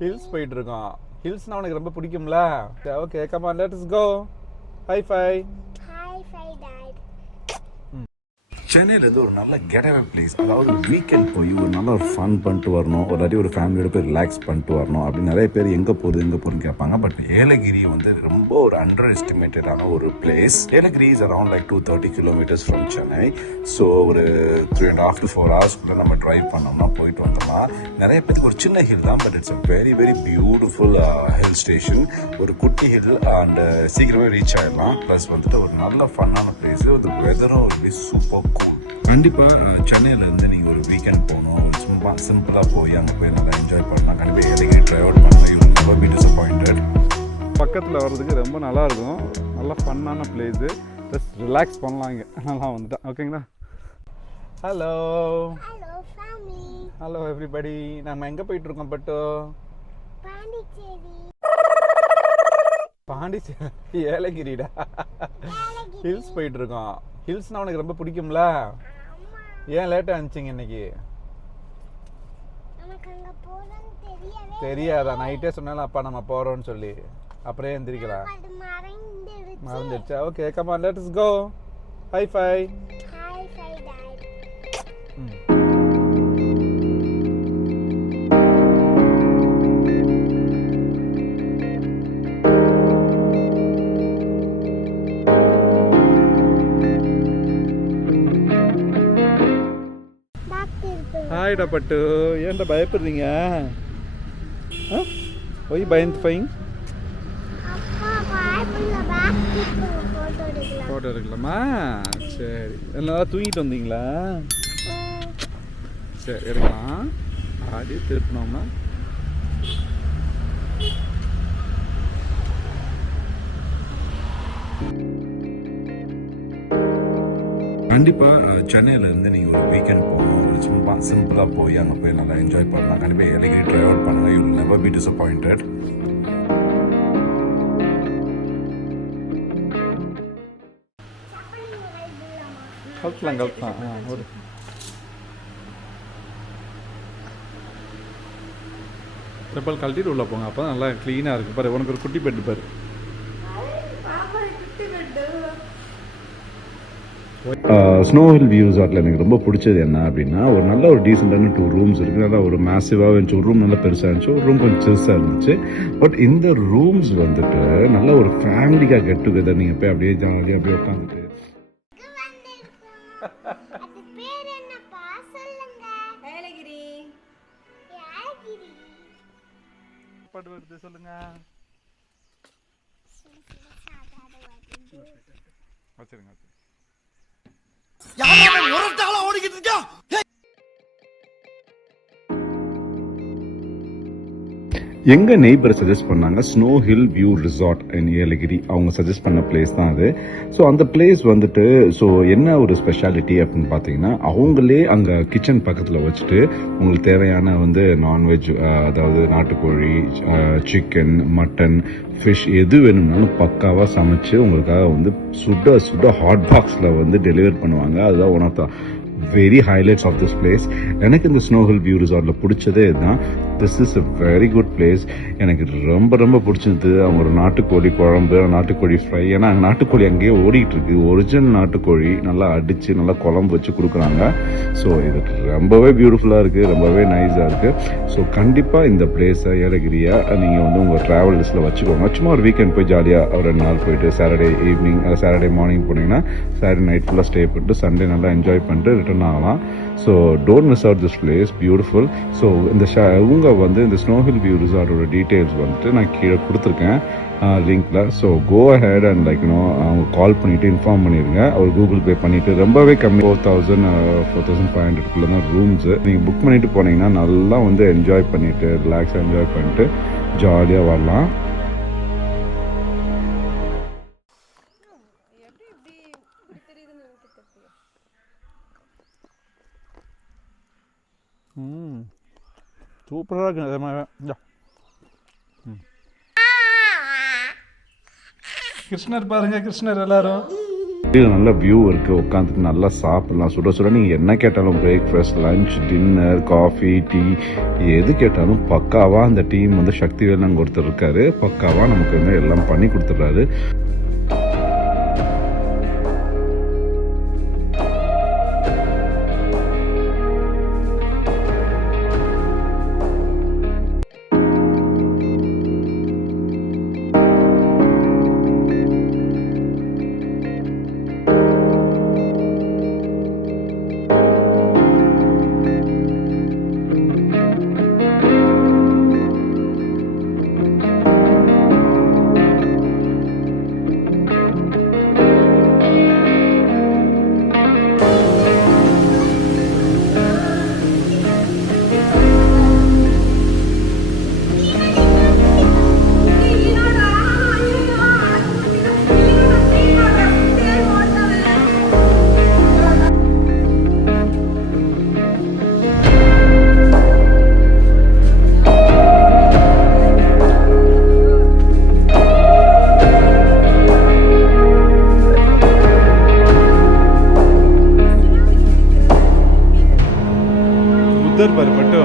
Hills போயிட்டு இருக்கோம். ஹில்ஸ்னா உனக்கு ரொம்ப பிடிக்கும்ல? Okay come on let's go. High five. சென்னையிலேருந்து ஒரு நல்ல கெட்டவே பிளேஸ், அதாவது வீக்கெண்ட் போய் ஒரு நல்ல ஒரு ஃபன் பண்ணிட்டு வரணும், ஒரு வாட்டி ஒரு ஃபேமிலியோட போய் ரிலாக்ஸ் பண்ணிட்டு வரணும் அப்படின்னு நிறைய பேர் எங்கே போகிறதுன்னு கேட்பாங்க. பட் ஏலகிரி வந்து ரொம்ப ஒரு அண்டர் எஸ்டிமேட்டடான ஒரு place. Yelagiri is around like 230 kilometres from Chennai. So ஒரு 3.5 to 4 ஹவர்ஸ்க்குள்ளே நம்ம ட்ரைவ் பண்ணோம்னா போயிட்டு வந்தோம்னா நிறைய பேருக்கு ஒரு சின்ன ஹில் தான், but it's a very very beautiful hill station. ஒரு குட்டி ஹில் அண்ட் சீக்கிரமே ரீச் ஆகிடலாம். ப்ளஸ் வந்துட்டு ஒரு நல்ல ஃபன்னான பிளேஸு. ஒரு வெதரும் ஒரு சூப்பர் கூல். கண்டிப்பாக சென்னையிலேருந்து நீங்கள் ஒரு வீக்கெண்ட் போகணும், ஒரு சும்மா சிம்பிளாக போய் அங்கே போய் நல்லா என்ஜாய் பண்ணலாம். கண்டிப்பாக ஏலகிரி ட்ரை அவுட் பண்ணலாம். You will never be disappointed. பக்கத்தில் வர்றதுக்கு ரொம்ப நல்லாயிருக்கும். நல்ல ஃபன்னான பிளேஸு. ஜஸ்ட் ரிலாக்ஸ் பண்ணலாம் இங்கே. நல்லா வந்துட்டேன். ஓகேங்களா? Hello hello everybody. நம்ம எங்கே போயிட்டுருக்கோம் பட்டு? பாண்டிச்சேரி ஏலகிரிடா. ஹில்ஸ் போயிட்டுருக்கோம். ஹில்ஸ்னால் உனக்கு ரொம்ப பிடிக்கும்ல? ஏன் லேட்டாக இருந்துச்சிங்க இன்னைக்கு? தெரியாதா? நைட்டே சொன்னாலும் அப்பா நம்ம போகிறோன்னு சொல்லி அப்புறம் எந்திரிக்கலாம். மறந்துடுச்சா? Okay come on let's go. High five. ஹாய்டா பட்டு. ஏன்டா பயப்படுறீங்க? ஒய் பயந்து ஃபைன். ஃபோட்டோ எடுக்கலாமா? சரி. எல்லாம் தூங்கிட்டு வந்தீங்களா? சரி எடுக்கலாம். ஆடி திருப்பினோம்னா கண்டிப்பாக சென்னையிலேருந்து நீங்கள் ஒரு வீக்கெண்ட் போகணும், ஒரு சும்மா சிம்பிளாக போய் அங்கே போய் நல்லா என்ஜாய் பண்ணலாம். கண்டிப்பாக ஏலகிரி ட்ரை அவுட் பண்ணுங்கள். You will never be disappointed. கலக்கலாம். ஒரு செப்பல் கழட்டிட்டு உள்ளே போங்க. அப்போ தான் நல்லா க்ளீனாக இருக்குது. பாரு உனக்கு ஒரு குட்டி பெட்டு பாரு. ஸ்னோ ஹில் வியூ ரிசார்ட்டில் எனக்கு ரொம்ப பிடிச்சது என்ன அப்படின்னா, ஒரு நல்ல ஒரு டீசெண்டான 2 ரூம்ஸ் இருக்குது. நல்லா ஒரு மேசிவாக இருந்துச்சு. ஒரு ரூம் நல்லா பெருசாக இருந்துச்சு, ஒரு ரூம் கொஞ்சம் சிறுசாக இருந்துச்சு. பட் இந்த ரூம்ஸ் வந்துட்டு நல்ல ஒரு ஃபேமிலிக்காக கெட் டுகெதர். நீங்கள் போய் அப்படியே ஜாலியாக அப்படியே உட்காந்துட்டு சொல்லுங்க. வச்சிருங்க. ஓடிக்கிட்டு இருக்கா. எங்கள் நெய்பர் சஜஸ்ட் பண்ணாங்க ஸ்னோ ஹில் வியூ ரிசார்ட் இன் ஏலகிரி. அவங்க சஜஸ்ட் பண்ண பிளேஸ் தான் அது. ஸோ அந்த பிளேஸ் வந்துட்டு என்ன ஒரு ஸ்பெஷாலிட்டி அப்படின்னு பார்த்தீங்கன்னா, அவங்களே அங்கே கிச்சன் பக்கத்தில் வச்சுட்டு உங்களுக்கு தேவையான நான்வெஜ், அதாவது நாட்டுக்கோழி, சிக்கன், மட்டன், ஃபிஷ் எது வேணும்னாலும் பக்காவாக சமைச்சு உங்களுக்காக சுட சுட ஹாட் பாக்ஸில் டெலிவர் பண்ணுவாங்க. அதுதான் one of the very highlights of this place. எனக்கு இந்த ஸ்னோ ஹில் வியூ ரிசார்ட்டில் பிடிச்சதே இதுதான். This is a very good place. எனக்கு ரொம்ப ரொம்ப பிடிச்சிருந்தது. அவங்க ஒரு நாட்டுக்கோழி குழம்பு, நாட்டுக்கோழி ஃப்ரை. ஏன்னா அங்கே நாட்டுக்கோழி அங்கேயே ஓடிக்கிட்டு இருக்கு. ஒரிஜினல் நாட்டுக்கோழி நல்லா அடித்து நல்லா குழம்பு வச்சு கொடுக்குறாங்க. ஸோ இது ரொம்பவே பியூட்டிஃபுல்லாக இருக்குது, ரொம்பவே நைஸாக இருக்குது. ஸோ கண்டிப்பாக இந்த பிளேஸை ஏலகிரியை நீங்கள் உங்கள் ட்ராவல் லிஸ்ட்டில் வச்சுக்கோங்க. சும்மா ஒரு வீக்கெண்ட் போய் ஜாலியாக ஒரு 2 நாள் போயிட்டு சாட்டர்டே ஈவினிங் சாட்டர்டே மார்னிங் போனீங்கன்னா சாட்டர்டே நைட் ஃபுல்லாக ஸ்டே பண்ணிட்டு சண்டே நல்லா என்ஜாய் பண்ணிட்டு ரிட்டர்ன் ஆகலாம். So don't miss out this place, beautiful. So இந்த ஸ்னோ ஹில் வியூ ரிசார்ட்டோட டீட்டெயில்ஸ் நான் கீழே கொடுத்துருக்கேன் லிங்க்ல. ஸோ கோ அஹெட் அண்ட் அவங்க கால் பண்ணிவிட்டு இன்ஃபார்ம் பண்ணிடுங்க. அவர் கூகுள் பே பண்ணிவிட்டு ரொம்பவே கம்மி 4,500 தான் ரூம்ஸு. நீங்கள் புக் பண்ணிவிட்டு போனீங்கன்னா நல்லா என்ஜாய் பண்ணிவிட்டு ரிலாக்ஸாக என்ஜாய் பண்ணிட்டு ஜாலியாக வரலாம். சூப்பராக இருக்கு. அதே மாதிரி கிருஷ்ணர் பாருங்க, கிருஷ்ணர் எல்லாரும் நல்ல வியூ இருக்கு, உட்காந்துட்டு நல்லா சாப்பிடலாம். சுட சுட நீங்க என்ன கேட்டாலும் breakfast, lunch, dinner, coffee, tea எது கேட்டாலும் பக்காவா அந்த டீம் வந்து சக்திவேலன் ஒருத்தர் இருக்காரு, பக்காவா நமக்கு வந்து எல்லாம் பண்ணி கொடுத்துட்றாரு. புத்தர் பாரு பட்டு.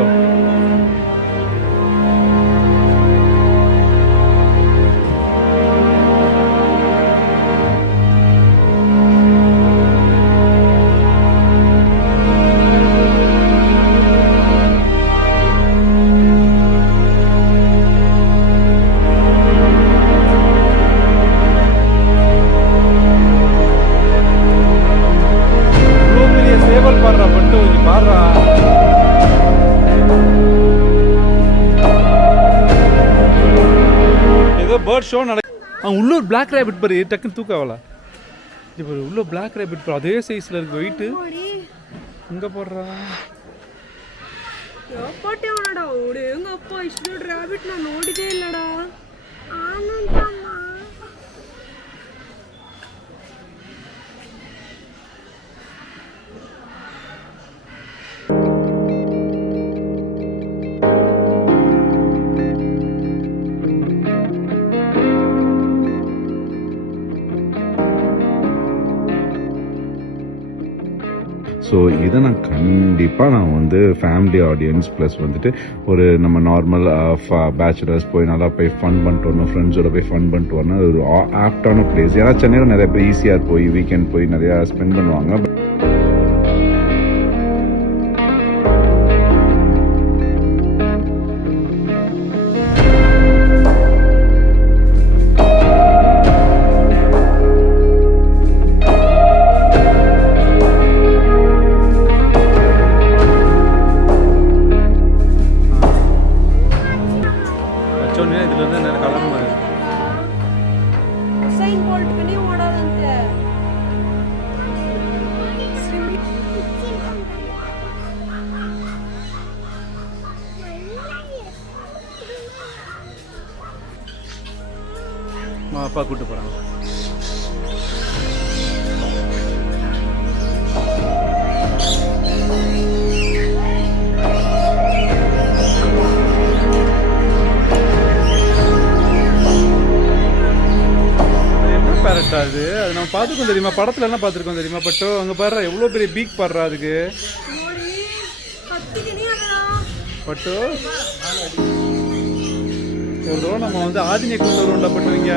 சேவல் பாடுறா பட்டு, பாடுறா. பேர்ட் ஷோ உள்ள ஒரு பிளாக் ரேபிட் பாரு, டக்குன்னு தூக்காவல. இப்போ உள்ள பிளாக் ரேபிட் பாரு, அதே சைஸ்ல இருக்கு, வெயிட். எங்க போடுறா போட்டேவனடா ஓடு. எங்க அப்பா இஷ்ட ரேபிட் நான் நோடிதே இல்லடா. ஸோ இதை நான் கண்டிப்பாக வந்து ஃபேமிலி ஆடியன்ஸ் ப்ளஸ் வந்துட்டு ஒரு நம்ம நார்மல் பேச்சுலர்ஸ் போய் நல்லா போய் ஃபன் பண்ணிட்டு வரணும், ஃப்ரெண்ட்ஸோட போய் ஃபன் பண்ணிட்டு வரணும், ஒரு ஆப்டான பிளேஸ். ஏன்னா சென்னையில் நிறைய பேர் ஈஸியாக போய் வீக்கெண்ட் போய் நிறையா ஸ்பெண்ட் பண்ணுவாங்க. இதுல வந்து நிறைய கலர் மாதிரி உசைன் போல்ட் கனி ஓடாதಂತೆ. அப்பா கூட்டு போறாங்க. அது நம்ம பார்த்துக்கோம் தெரியுமா, படத்துல எல்லாம் பார்த்துருக்கோம் தெரியுமா பட்டோ. அங்கே பாடுறா எவ்வளோ பெரிய பீக் பாடுறா அதுக்கு பட்டோ. ஒரு தடவை நம்ம வந்து ஆதினியை கொண்டு வருவோம்டா பட்டுவீங்க.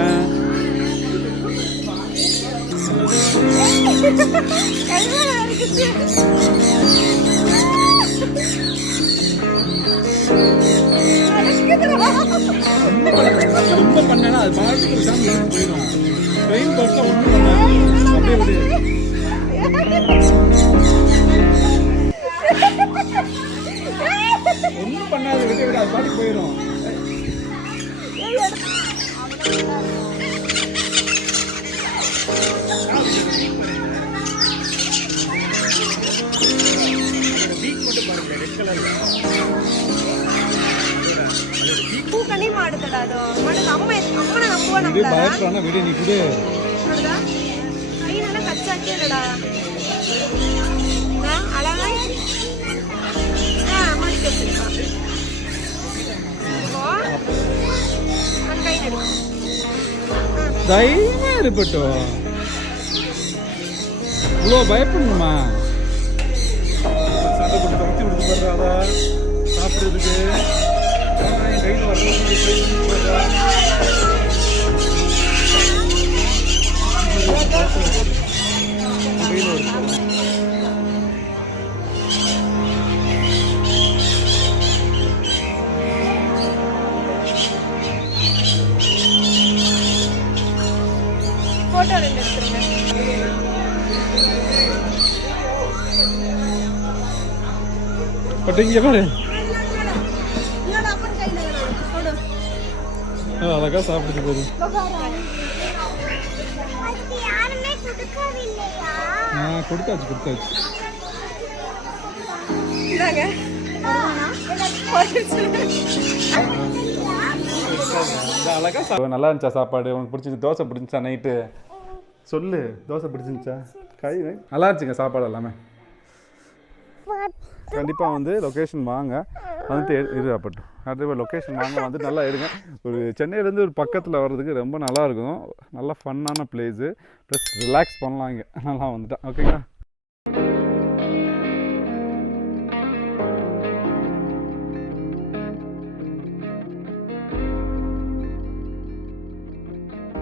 ரொம்ப பண்ணேன்னா அது பாட்டுக்கு போயிடும். ட்ரெயின் பஸ்ல ஒன்றும் பண்ணாது, அப்படியே விடு. ஒன்றும் பண்ணாது, விட விட அது பாட்டுக்கு போயிடும். பூக்கணி மாடுதடா அது. மாடு அம்மனை நம்புவா நம்ம. பயப்படானா விடு, நீ விடு. கையில கச்சாக்கே இல்லடா. அழகா மாடிக்கு வச்சிருக்கா. தைரியமா இருப்பட்டோ. இவ்வளோ பயப்படணுமா? சண்டை போட்டு துரத்தி விடுத்து போடுறாதா சாப்பிட்றதுக்கு? என் கையில் வர்றது கையில் வருது. போட்டோ 2 எடுத்துருங்க. பட் இங்கே பாரு, இல்லடா அப்பன் கையில போடு. அழகா சாப்பிட்டு போகுது. அது யாருமே கொடுக்கவில்லையா? கொடுத்தாச்சு. இந்தாங்க. அழகா நல்லா இருந்துச்சா சாப்பாடு? உனக்கு பிடிச்சிச்சு? தோசை பிடிச்சிச்சா? நைட்டு சொல்லு, தோசை பிடிச்சிருந்துச்சா? நல்லா இருந்துச்சுங்க சாப்பாடு எல்லாமே. கண்டிப்பாக வந்து லொக்கேஷன் வாங்க, வந்துட்டு இது அப்பட்டும் அதே லொக்கேஷன் வாங்க, வந்துட்டு நல்லா எடுங்க. ஒரு சென்னையிலேருந்து ஒரு பக்கத்தில் வர்றதுக்கு ரொம்ப நல்லாயிருக்கும். நல்லா ஃபன்னான பிளேஸு, ப்ளஸ் ரிலாக்ஸ் பண்ணலாம் இங்கே. நல்லா வந்துட்டேன். ஓகேங்களா?